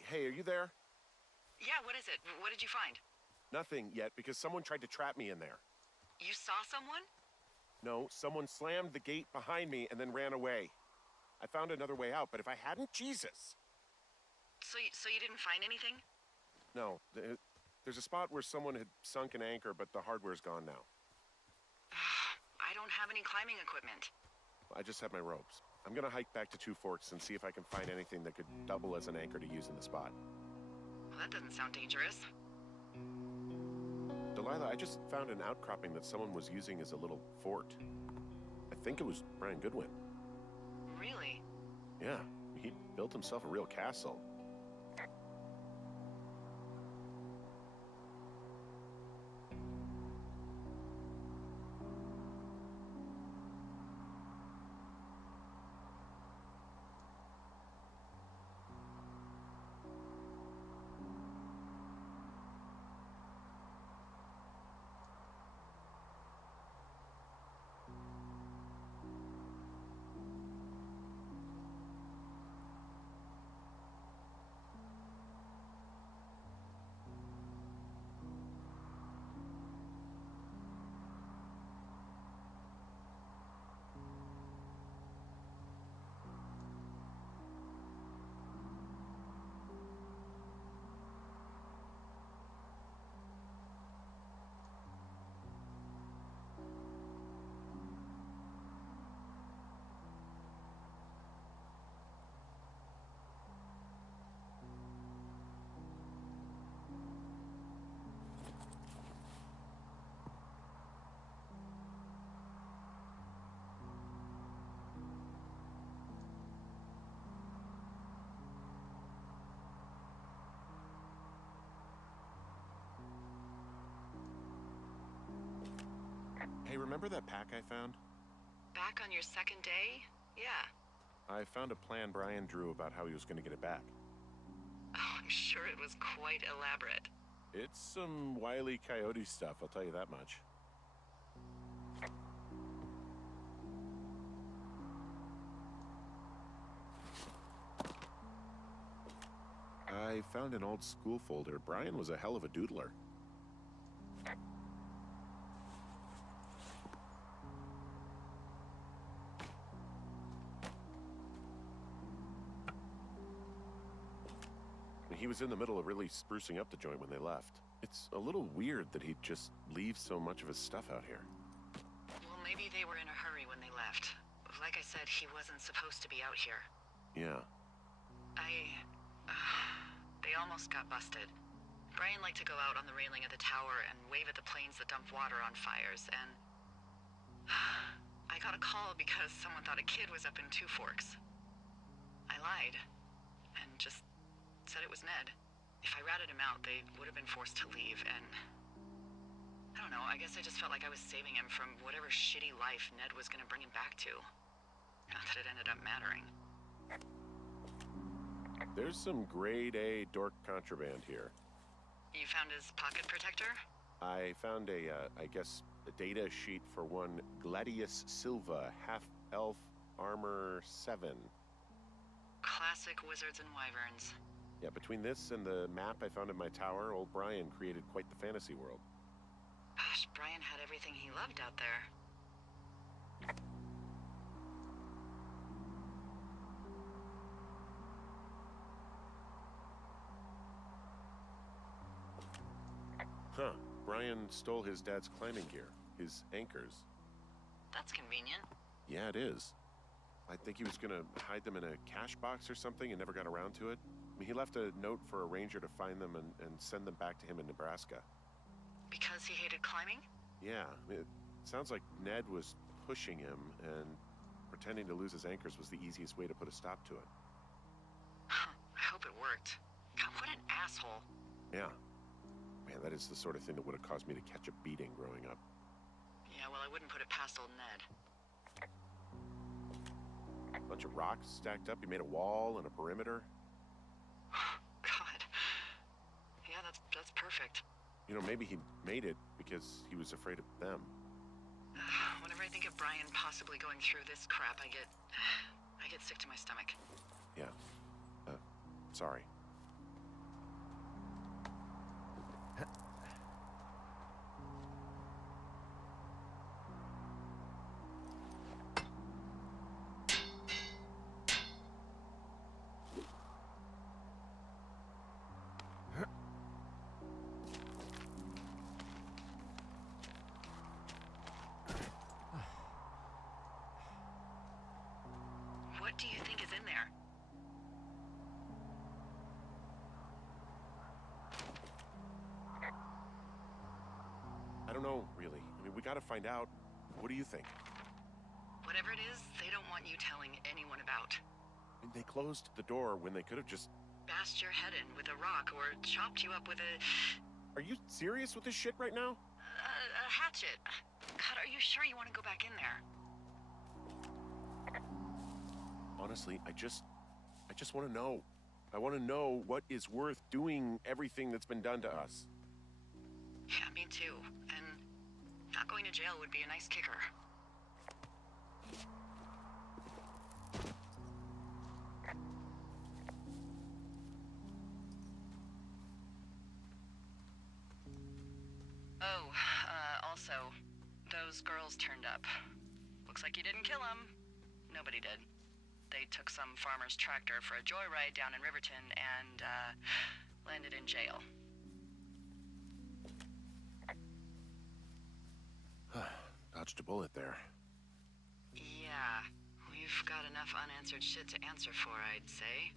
Hey, are you there? Yeah, what is it? What did you find? Nothing yet, because someone tried to trap me in there. You saw someone? No, someone slammed the gate behind me and then ran away. I found another way out, but if I hadn't, Jesus! So you didn't find anything? No, there's a spot where someone had sunk an anchor, but the hardware's gone now. I don't have any climbing equipment. I just have my ropes. I'm gonna hike back to Two Forks and see if I can find anything that could double as an anchor to use in the spot. Well, that doesn't sound dangerous. Delilah, I just found an outcropping that someone was using as a little fort. I think it was Brian Goodwin. Really? Yeah, he built himself a real castle. Hey, remember that pack I found? Back on your second day? Yeah. I found a plan Brian drew about how he was gonna get it back. Oh, I'm sure it was quite elaborate. It's some Wile E. Coyote stuff, I'll tell you that much. I found an old school folder. Brian was a hell of a doodler. He was in the middle of really sprucing up the joint when they left. It's a little weird that he'd just leave so much of his stuff out here. Well, maybe they were in a hurry when they left. Like I said, he wasn't supposed to be out here. Yeah. They almost got busted. Brian liked to go out on the railing of the tower and wave at the planes that dumped water on fires, and I got a call because someone thought a kid was up in Two Forks. I lied, and just said it was Ned. If I ratted him out, they would have been forced to leave, and I don't know, I guess I just felt like I was saving him from whatever shitty life Ned was gonna bring him back to. Not that it ended up mattering. There's some grade A dork contraband here. You found his pocket protector? I found a data sheet for one Gladius Silva, half-elf, armor 7. Classic wizards and wyverns. Yeah, between this and the map I found in my tower, old Brian created quite the fantasy world. Gosh, Brian had everything he loved out there. Huh. Brian stole his dad's climbing gear, his anchors. That's convenient. Yeah, it is. I think he was gonna hide them in a cash box or something and never got around to it. I mean, he left a note for a ranger to find them and send them back to him in Nebraska. Because he hated climbing? Yeah, it sounds like Ned was pushing him, and pretending to lose his anchors was the easiest way to put a stop to it. I hope it worked. God, what an asshole. Yeah. Man, that is the sort of thing that would have caused me to catch a beating growing up. Yeah, well, I wouldn't put it past old Ned. A bunch of rocks stacked up. He made a wall and a perimeter. God. Yeah, that's perfect. You know, maybe he made it because he was afraid of them. Whenever I think of Brian possibly going through this crap, I get sick to my stomach. Yeah. Sorry. don't know, really. I mean, we gotta find out. What do you think? Whatever it is, they don't want you telling anyone about. I mean, they closed the door when they could have just... Bashed your head in with a rock or chopped you up with a... Are you serious with this shit right now? a hatchet. God, are you sure you want to go back in there? Honestly, I just want to know. I want to know what is worth doing everything that's been done to us. Yeah, me too. And not going to jail would be a nice kicker. Oh, also, those girls turned up. Looks like you didn't kill them. Nobody did. They took some farmer's tractor for a joyride down in Riverton and, landed in jail. Dodged a bullet there. Yeah, we've got enough unanswered shit to answer for, I'd say.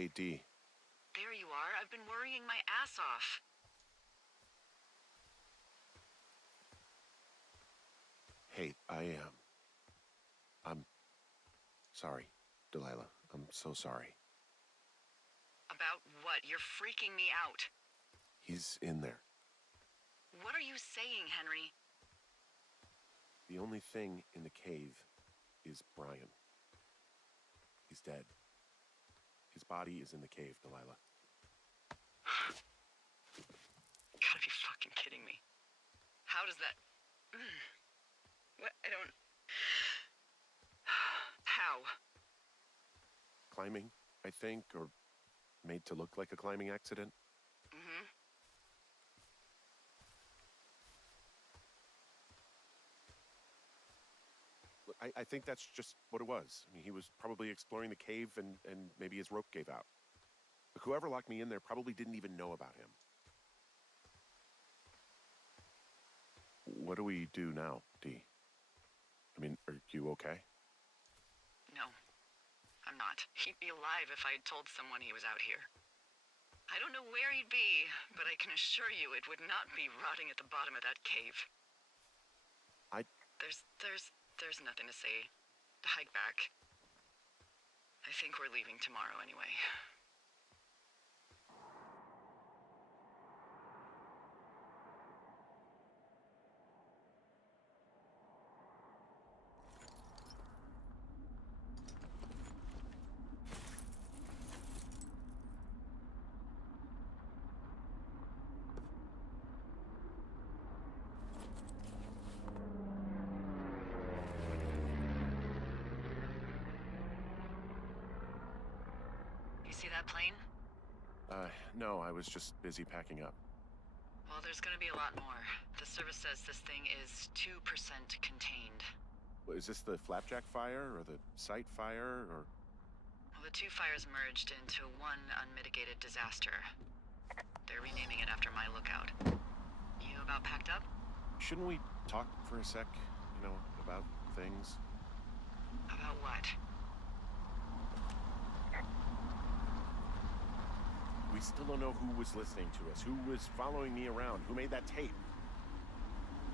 Hey, Dee. There you are. I've been worrying my ass off. Hey, I'm sorry, Delilah. I'm so sorry. About what? You're freaking me out. He's in there. What are you saying, Henry? The only thing in the cave is Brian. He's dead. His body is in the cave, Delilah. Gotta be fucking kidding me. How does that... What? I don't... How? Climbing, I think, or made to look like a climbing accident. Mm-hmm. Look, I think that's just what it was. I mean, he was probably exploring the cave and maybe his rope gave out. But whoever locked me in there probably didn't even know about him. What do we do now, Dee? I mean, are you okay? No, I'm not. He'd be alive if I had told someone he was out here. I don't know where he'd be, but I can assure you it would not be rotting at the bottom of that cave. There's nothing to say. Hike back. I think we're leaving tomorrow anyway. You see that plane? No, I was just busy packing up. Well, there's gonna be a lot more. The service says this thing is 2% contained. Well, is this the Flapjack fire, or the site fire, or... Well, the two fires merged into one unmitigated disaster. They're renaming it after my lookout. You about packed up? Shouldn't we talk for a sec, you know, about things? About what? We still don't know who was listening to us, who was following me around, who made that tape.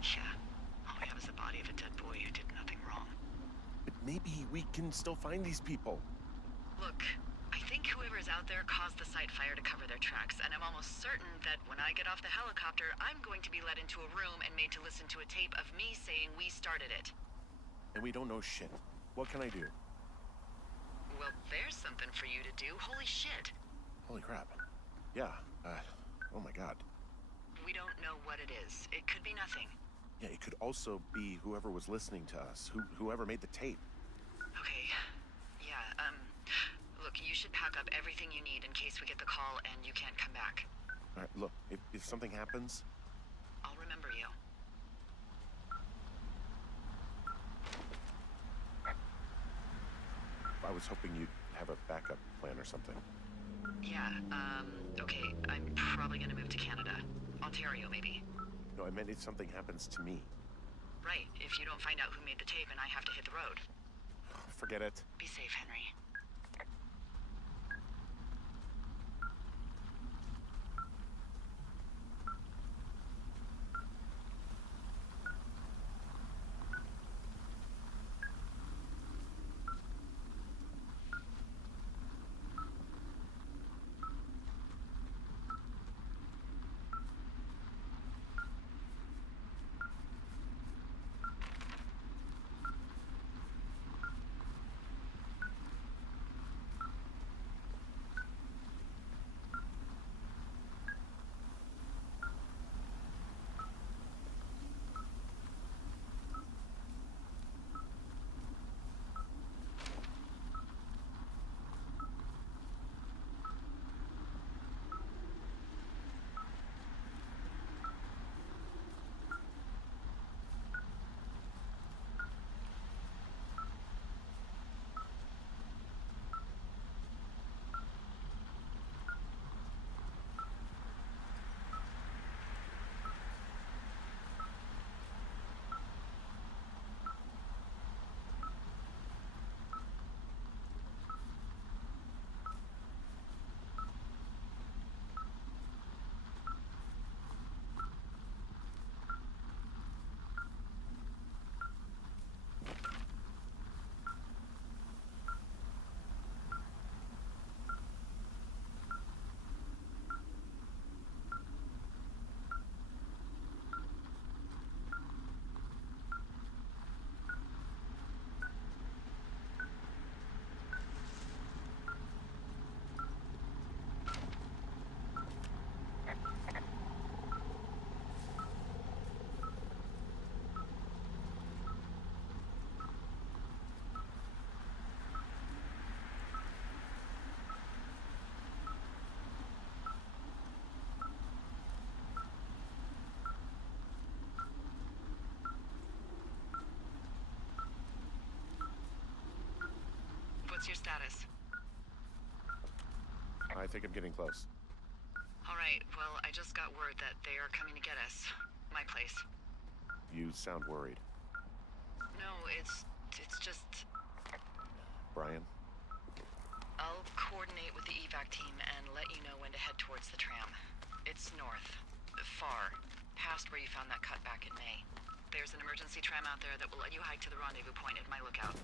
Yeah. All we have is the body of a dead boy who did nothing wrong. But maybe we can still find these people. Look, I think whoever's out there caused the site fire to cover their tracks, and I'm almost certain that when I get off the helicopter, I'm going to be led into a room and made to listen to a tape of me saying we started it. And we don't know shit. What can I do? Well, there's something for you to do. Holy shit. Holy crap. Yeah, oh my god. We don't know what it is. It could be nothing. Yeah, it could also be whoever was listening to us, whoever made the tape. Okay. Yeah, look, you should pack up everything you need in case we get the call and you can't come back. All right, look, if something happens... I'll remember you. I was hoping you'd have a backup plan or something. Yeah, okay, I'm probably gonna move to Canada. Ontario, maybe. No, I meant if something happens to me. Right, if you don't find out who made the tape and I have to hit the road. Forget it. Be safe, Henry. What's your status? I think I'm getting close. All right, well, I just got word that they are coming to get us. My place. You sound worried. No, it's just... Brian? I'll coordinate with the evac team and let you know when to head towards the tram. It's north. Far. Past where you found that cut back in May. There's an emergency tram out there that will let you hike to the rendezvous point at my lookout.